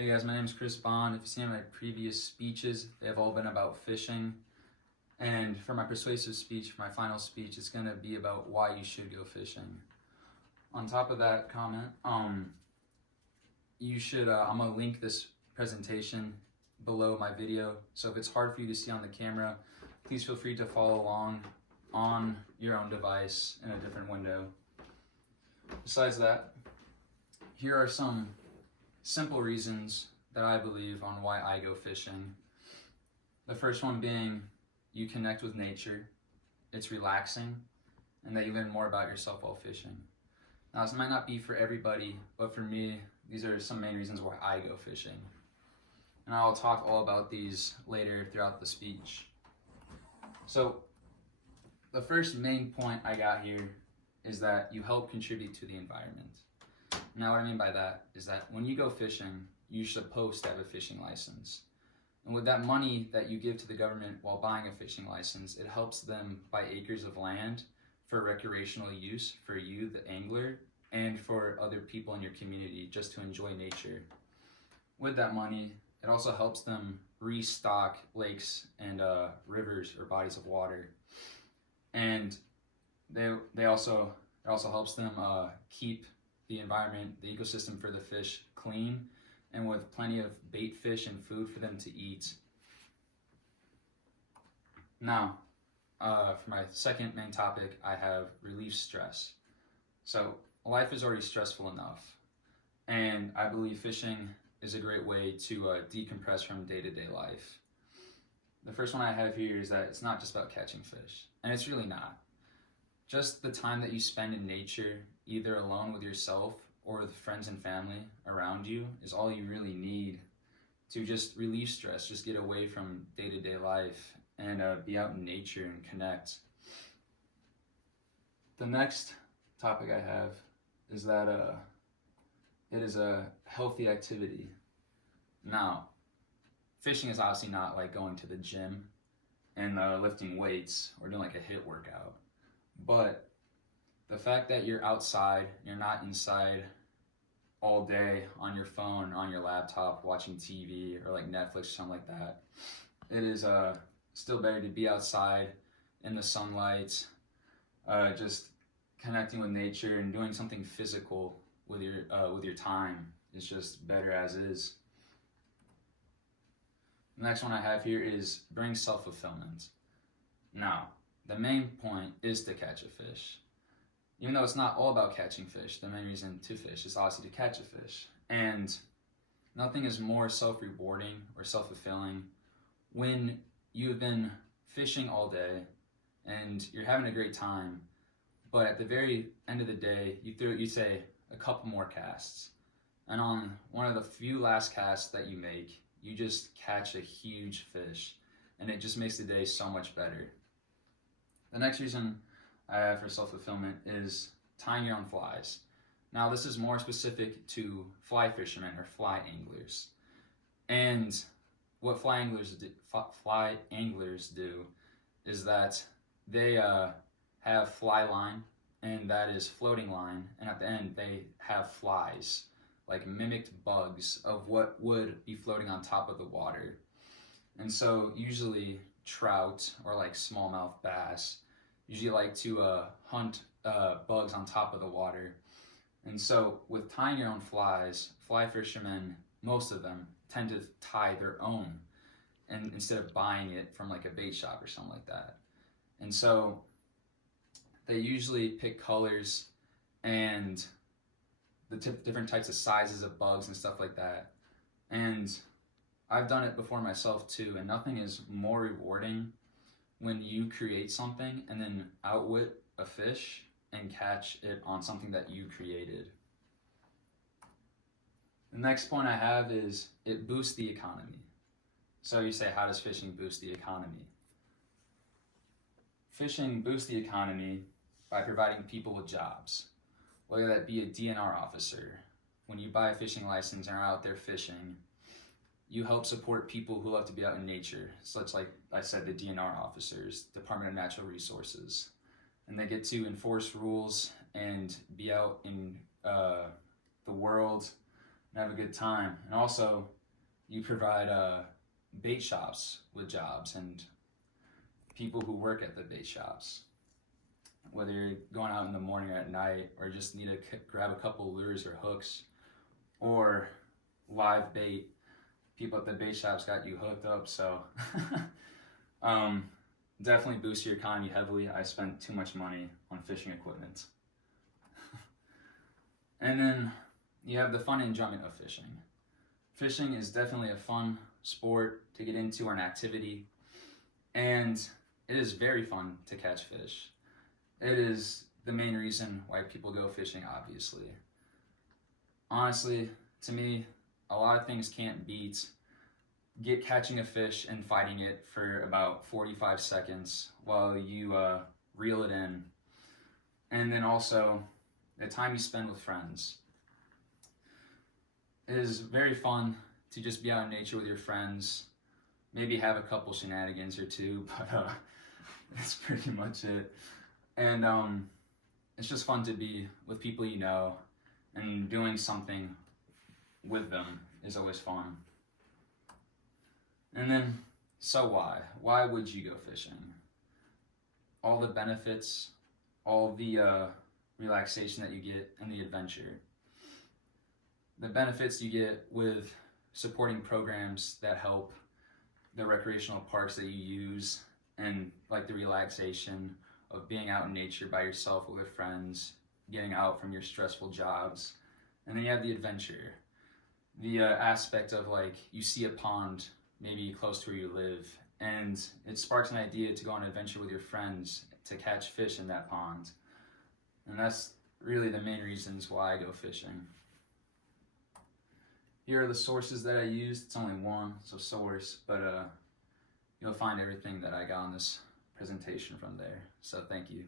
Hey guys, my name is Chris Bond. If you've seen my previous speeches, they have all been about fishing. And for my persuasive speech, for my final speech, it's going to be about why you should go fishing. On top of that comment, you should, I'm going to link this presentation below my video. So if it's hard for you to see on the camera, please feel free to follow along on your own device in a different window. Besides that, here are some simple reasons that I believe on why I go fishing. The first one being you connect with nature, it's relaxing, and that you learn more about yourself while fishing. Now, this might not be for everybody, but for me, these are some main reasons why I go fishing. And I'll talk all about these later throughout the speech. So, the first main point I got here is that you help contribute to the environment. Now, what I mean by that is that when you go fishing, you're supposed to have a fishing license. And with that money that you give to the government while buying a fishing license, it helps them buy acres of land for recreational use for you, the angler, and for other people in your community just to enjoy nature. With that money, it also helps them restock lakes and rivers or bodies of water. And it also helps them keep the environment, the ecosystem for the fish clean, and with plenty of bait fish and food for them to eat. Now, for my second main topic, I have relief stress. So life is already stressful enough, and I believe fishing is a great way to decompress from day-to-day life. The first one I have here is that it's not just about catching fish, and it's really not. Just the time that you spend in nature, either alone with yourself or with friends and family around you, is all you really need to just relieve stress, just get away from day-to-day life and be out in nature and connect. The next topic I have is that it is a healthy activity. Now, fishing is obviously not like going to the gym and lifting weights or doing like a HIIT workout. But the fact that you're outside, you're not inside all day on your phone, on your laptop, watching TV or like Netflix or something like that, it is still better to be outside in the sunlight, just connecting with nature and doing something physical with your time is just better as is. The next one I have here is bring self-fulfillment. Now, the main point is to catch a fish. Even though it's not all about catching fish, the main reason to fish is obviously to catch a fish. And nothing is more self-rewarding or self-fulfilling when you've been fishing all day and you're having a great time, but at the very end of the day, you say a couple more casts. And on one of the few last casts that you make, you just catch a huge fish, and it just makes the day so much better. The next reason I have for self-fulfillment is tying your own flies. Now, this is more specific to fly fishermen or fly anglers. And what fly anglers do is that they have fly line, and that is floating line, and at the end they have flies, like mimicked bugs of what would be floating on top of the water. And so usually trout or like smallmouth bass usually like to hunt bugs on top of the water. And so with tying your own flies, fly fishermen, most of them, tend to tie their own, and instead of buying it from like a bait shop or something like that. And so they usually pick colors and the different types of sizes of bugs and stuff like that. And I've done it before myself too, and nothing is more rewarding when you create something and then outwit a fish and catch it on something that you created. The next point I have is it boosts the economy. So you say, how does fishing boost the economy? Fishing boosts the economy by providing people with jobs, whether that be a DNR officer. When you buy a fishing license and are out there fishing, you help support people who love to be out in nature, such like I said, the DNR officers, Department of Natural Resources. And they get to enforce rules and be out in the world and have a good time. And also, you provide bait shops with jobs and people who work at the bait shops. Whether you're going out in the morning or at night, or just need to grab a couple lures or hooks, or live bait, people at the bait shops got you hooked up. So definitely boosts your economy heavily. I spent too much money on fishing equipment. And then you have the fun and enjoyment of fishing. Fishing is definitely a fun sport to get into, or an activity, and it is very fun to catch fish. It is the main reason why people go fishing, obviously. Honestly, to me, a lot of things can't beat catching a fish and fighting it for about 45 seconds while you reel it in. And then also the time you spend with friends. It is very fun to just be out in nature with your friends, maybe have a couple shenanigans or two, but that's pretty much it. And it's just fun to be with people you know, and doing something with them is always fun. And then, so why? Why would you go fishing? All the benefits, all the relaxation that you get, and the adventure. The benefits you get with supporting programs that help the recreational parks that you use, and like the relaxation of being out in nature by yourself or with friends, getting out from your stressful jobs. And then you have the adventure, the aspect of like you see a pond maybe close to where you live, and it sparks an idea to go on an adventure with your friends to catch fish in that pond. And that's really the main reasons why I go fishing. Here are the sources that I used. It's only one, so source, but you'll find everything that I got on this presentation from there. So thank you.